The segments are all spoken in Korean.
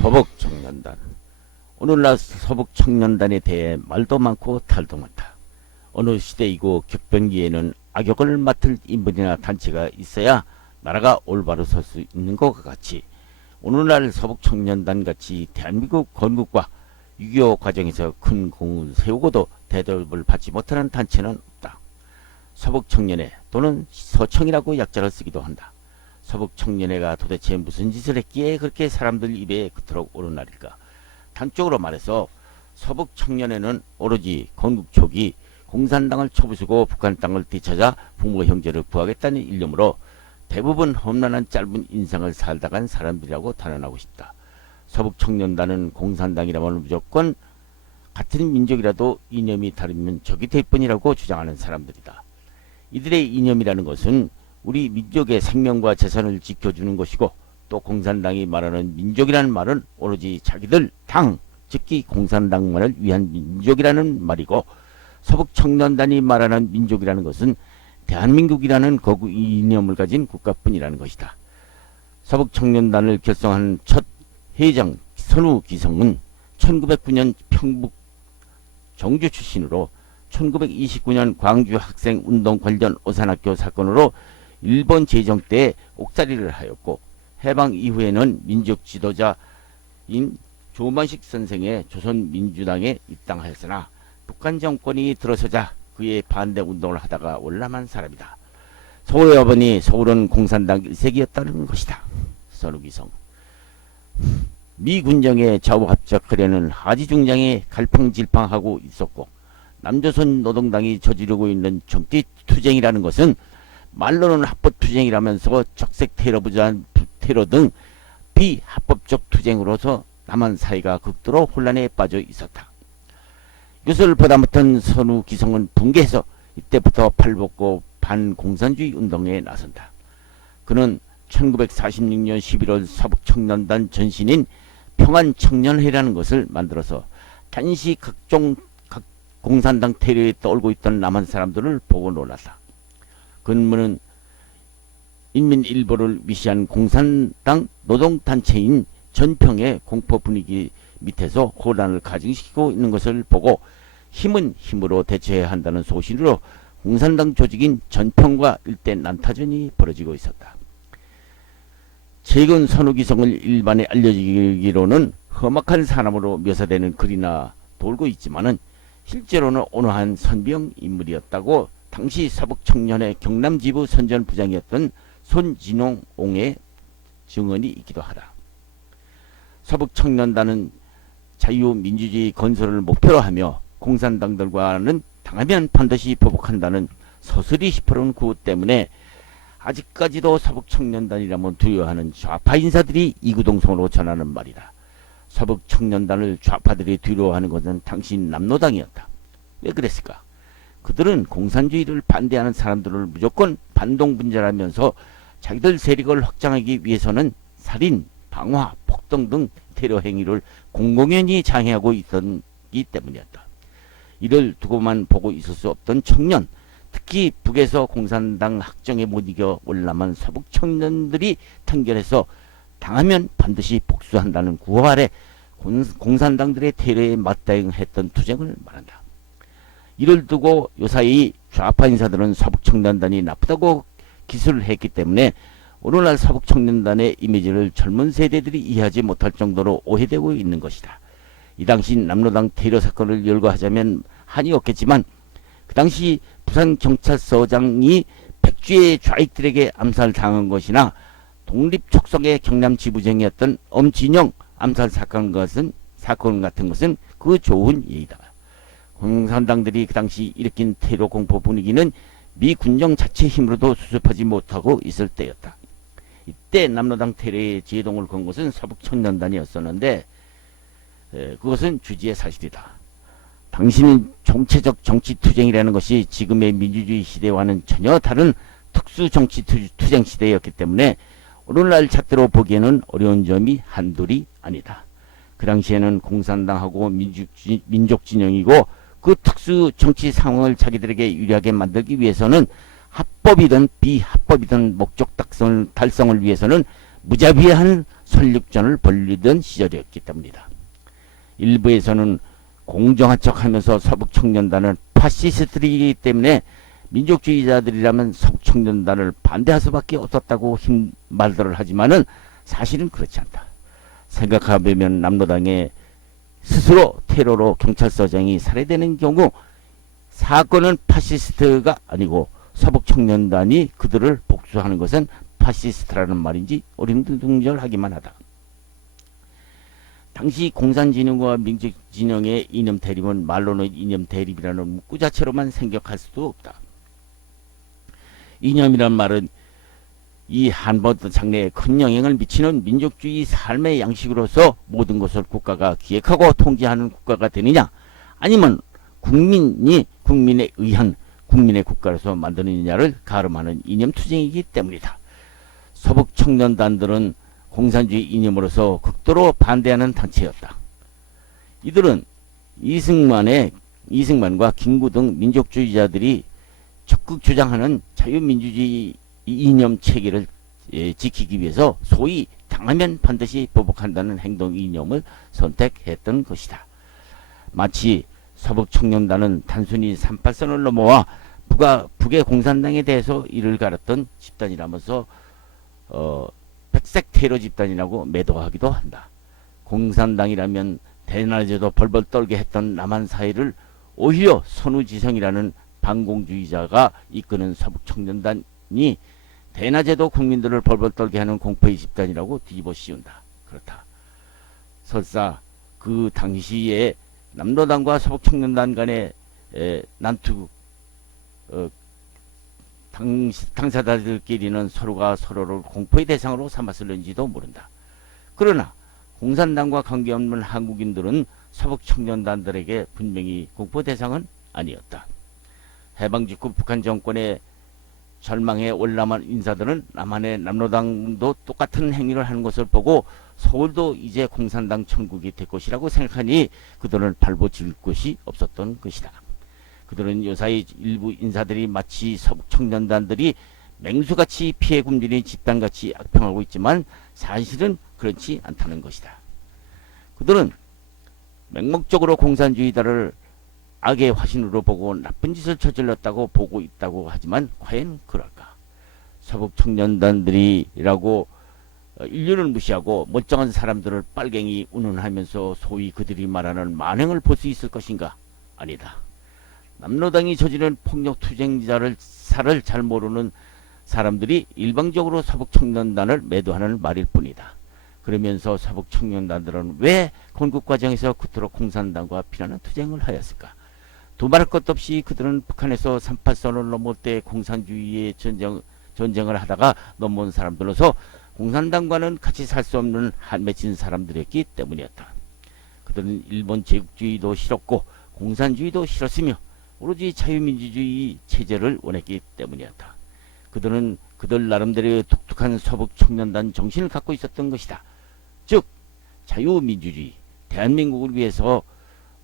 서북청년단. 오늘날 서북청년단에 대해 말도 많고 탈도 많다. 어느 시대이고 격변기에는 악역을 맡을 인물이나 단체가 있어야 나라가 올바로 설 수 있는 것과 같이 오늘날 서북청년단 같이 대한민국 건국과 6.25 과정에서 큰 공을 세우고도 대접을 받지 못하는 단체는 없다. 서북청년회 또는 서청이라고 약자를 쓰기도 한다. 서북청년회가 도대체 무슨 짓을 했기에 그렇게 사람들 입에 그토록 오르날일까? 단적으로 말해서 서북청년회는 오로지 건국 초기 공산당을 쳐부수고 북한 땅을 되찾아 부모 형제를 구하겠다는 일념으로 대부분 험난한 짧은 인생을 살다간 사람들이라고 단언하고 싶다. 서북청년단은 공산당이라면 무조건 같은 민족이라도 이념이 다르면 적이 될 뿐이라고 주장하는 사람들이다. 이들의 이념이라는 것은 우리 민족의 생명과 재산을 지켜주는 것이고, 또 공산당이 말하는 민족이라는 말은 오로지 자기들 당, 즉이 공산당만을 위한 민족이라는 말이고, 서북청년단이 말하는 민족이라는 것은 대한민국이라는 거구 이념을 가진 국가뿐이라는 것이다. 서북청년단을 결성한 첫 회장 선우기성은 1909년 평북 정주 출신으로 1929년 광주 학생운동 관련 오산학교 사건으로 일본 제정 때 옥살이를 하였고, 해방 이후에는 민족 지도자인 조만식 선생의 조선민주당에 입당하였으나 북한 정권이 들어서자 그의 반대 운동을 하다가 올라만 사람이다. 서울의 어머니, 서울은 공산당 일색이었다는 것이다. 선우기성. 미 군정에 좌우합작하려는 하지중장에 갈팡질팡하고 있었고, 남조선 노동당이 저지르고 있는 정치투쟁이라는 것은 말로는 합법투쟁이라면서 적색 테러 등 비합법적 투쟁으로서 남한 사회가 극도로 혼란에 빠져 있었다. 이것을 보다 못한 선우기성은 붕괴해서 이때부터 팔벗고 반공산주의 운동에 나선다. 그는 1946년 11월 서북청년단 전신인 평안청년회라는 것을 만들어서 단시 각종 공산당 테러에 떨고 있던 남한 사람들을 보고 놀랐다. 근무는 인민일보를 위시한 공산당 노동단체인 전평의 공포 분위기 밑에서 혼란을 가중시키고 있는 것을 보고 힘은 힘으로 대처해야 한다는 소신으로 공산당 조직인 전평과 일대 난타전이 벌어지고 있었다. 최근 선우기성을 일반에 알려지기로는 험악한 사람으로 묘사되는 글이나 돌고 있지만은 실제로는 온화한 선비형 인물이었다고 당시 서북청년회 경남지부 선전부장이었던 손진홍의 증언이 있기도 하다. 서북청년단은 자유민주주의 건설을 목표로 하며 공산당들과는 당하면 반드시 보복한다는 서슬이 시퍼런 구호 때문에 아직까지도 서북청년단이라면 두려워하는 좌파 인사들이 이구동성으로 전하는 말이다. 서북청년단을 좌파들이 두려워하는 것은 당신 남로당이었다. 왜 그랬을까? 그들은 공산주의를 반대하는 사람들을 무조건 반동분절하면서 자기들 세력을 확장하기 위해서는 살인, 방화, 폭동 등 테러 행위를 공공연히 장애하고 있었기 때문이었다. 이를 두고만 보고 있을 수 없던 청년, 특히 북에서 공산당 학정에 못 이겨 올라만 서북 청년들이 탄결해서 당하면 반드시 복수한다는 구호 아래 공산당들의 테러에 맞대응했던 투쟁을 말한다. 이를 두고 요사이 좌파 인사들은 서북청년단이 나쁘다고 기술을 했기 때문에 오늘날 서북청년단의 이미지를 젊은 세대들이 이해하지 못할 정도로 오해되고 있는 것이다. 이 당시 남로당 테러 사건을 열거하자면 한이 없겠지만 그 당시 부산경찰서장이 백주의 좌익들에게 암살당한 것이나 독립촉성의 경남지부장이었던 엄진영 암살 사건 같은 것은 그 좋은 예이다. 공산당들이 그 당시 일으킨 테러 공포 분위기는 미 군정 자체 힘으로도 수습하지 못하고 있을 때였다. 이때 남로당 테러에 제동을 건 것은 서북청년단이었었는데 그것은 주지의 사실이다. 당시는 총체적 정치투쟁이라는 것이 지금의 민주주의 시대와는 전혀 다른 특수 정치투쟁 시대였기 때문에 오늘날 잣대로 보기에는 어려운 점이 한둘이 아니다. 그 당시에는 공산당하고 민족진영이고 그 특수 정치 상황을 자기들에게 유리하게 만들기 위해서는 합법이든 비합법이든 목적 달성을 위해서는 무자비한 설립전을 벌이던 시절이었기 때문이다. 일부에서는 공정한 척하면서 서북청년단은 파시스트이기 때문에 민족주의자들이라면 서북청년단을 반대할 수밖에 없었다고 힘 말들을 하지만은 사실은 그렇지 않다. 생각해보면 남로당에 스스로 테러로 경찰서장이 살해되는 경우 사건은 파시스트가 아니고 서북청년단이 그들을 복수하는 것은 파시스트라는 말인지 어림둥절하기만 하다. 당시 공산진영과 민족진영의 이념 대립은 말로는 이념 대립이라는 문구 자체로만 생각할 수도 없다. 이념이란 말은 이 한반도 장래에 큰 영향을 미치는 민족주의 삶의 양식으로서 모든 것을 국가가 기획하고 통제하는 국가가 되느냐, 아니면 국민에 의한 국민의 국가로서 만드느냐를 가름하는 이념투쟁이기 때문이다. 서북청년단들은 공산주의 이념으로서 극도로 반대하는 단체였다. 이들은 이승만과 김구 등 민족주의자들이 적극 주장하는 자유민주주의 이념 체계를 지키기 위해서 소위 당하면 반드시 보복한다는 행동 이념을 선택했던 것이다. 마치 서북청년단은 단순히 38선을 넘어와 북의 공산당에 대해서 이를 갈았던 집단이라면서 백색 테러 집단이라고 매도하기도 한다. 공산당이라면 대낮에도 벌벌 떨게 했던 남한 사회를 오히려 선우지성이라는 반공주의자가 이끄는 서북청년단이 대낮에도 국민들을 벌벌 떨게 하는 공포의 집단이라고 뒤집어 씌운다. 그렇다. 설사 그 당시에 남로당과 서북청년단 간의 난투 당사자들끼리는 서로가 서로를 공포의 대상으로 삼았을는지도 모른다. 그러나 공산당과 관계없는 한국인들은 서북청년단들에게 분명히 공포 대상은 아니었다. 해방 직후 북한 정권의 절망에 올라만 인사들은 남한의 남로당도 똑같은 행위를 하는 것을 보고 서울도 이제 공산당 천국이 될 것이라고 생각하니 그들은 발버질 곳이 없었던 것이다. 그들은 요사이 일부 인사들이 마치 서북청년단들이 맹수같이 피해 굶주린 집단같이 악평하고 있지만 사실은 그렇지 않다는 것이다. 그들은 맹목적으로 공산주의자를 악의 화신으로 보고 나쁜 짓을 저질렀다고 보고 있다고 하지만 과연 그럴까? 서북청년단들이라고 인류를 무시하고 멀쩡한 사람들을 빨갱이 운운하면서 소위 그들이 말하는 만행을 볼 수 있을 것인가? 아니다. 남로당이 저지른 폭력 투쟁자를 살을 잘 모르는 사람들이 일방적으로 서북청년단을 매도하는 말일 뿐이다. 그러면서 서북청년단들은 왜 건국과정에서 그토록 공산당과 피나는 투쟁을 하였을까? 두말할 것도 없이 그들은 북한에서 38선을 넘을 때 공산주의의 전쟁을 하다가 넘어온 사람들로서 공산당과는 같이 살 수 없는 한 맺힌 사람들이었기 때문이었다. 그들은 일본 제국주의도 싫었고 공산주의도 싫었으며 오로지 자유민주주의 체제를 원했기 때문이었다. 그들은 그들 나름대로의 독특한 서북청년단 정신을 갖고 있었던 것이다. 즉 자유민주주의, 대한민국을 위해서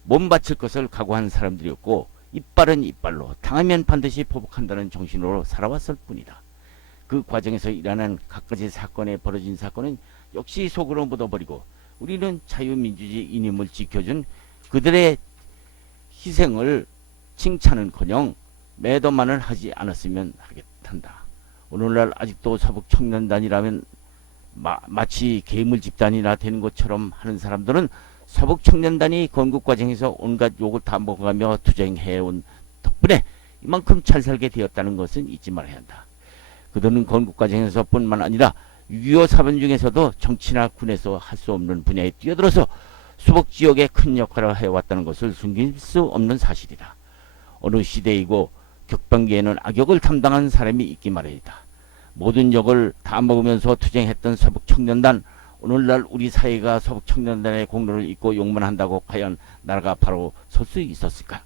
몸 바칠 것을 각오한 사람들이었고 이빨은 이빨로 당하면 반드시 보복한다는 정신으로 살아왔을 뿐이다. 그 과정에서 일어난 갖가지 사건에 벌어진 사건은 역시 속으로 묻어버리고 우리는 자유민주주의 이념을 지켜준 그들의 희생을 칭찬은커녕 매도만을 하지 않았으면 하겠단다. 오늘날 아직도 서북청년단이라면 마치 괴물 집단이나 되는 것처럼 하는 사람들은 서북청년단이 건국과정에서 온갖 욕을 다 먹어가며 투쟁해온 덕분에 이만큼 잘 살게 되었다는 것은 잊지 말아야 한다. 그들은 건국과정에서 뿐만 아니라 6.25 사변 중에서도 정치나 군에서 할 수 없는 분야에 뛰어들어서 수복지역에 큰 역할을 해왔다는 것을 숨길 수 없는 사실이다. 어느 시대이고 격변기에는 악역을 담당한 사람이 있기 마련이다. 모든 역을 다 먹으면서 투쟁했던 서북청년단, 오늘날 우리 사회가 서북청년단의 공로를 잊고 욕만 한다고 과연 나라가 바로 설 수 있었을까?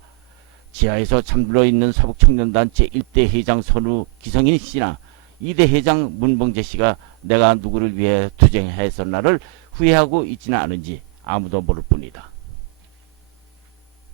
지하에서 잠들어 있는 서북청년단 제1대 회장 선우 기성인 씨나 2대 회장 문봉재 씨가 내가 누구를 위해 투쟁했었나를 후회하고 있지는 않은지 아무도 모를 뿐이다.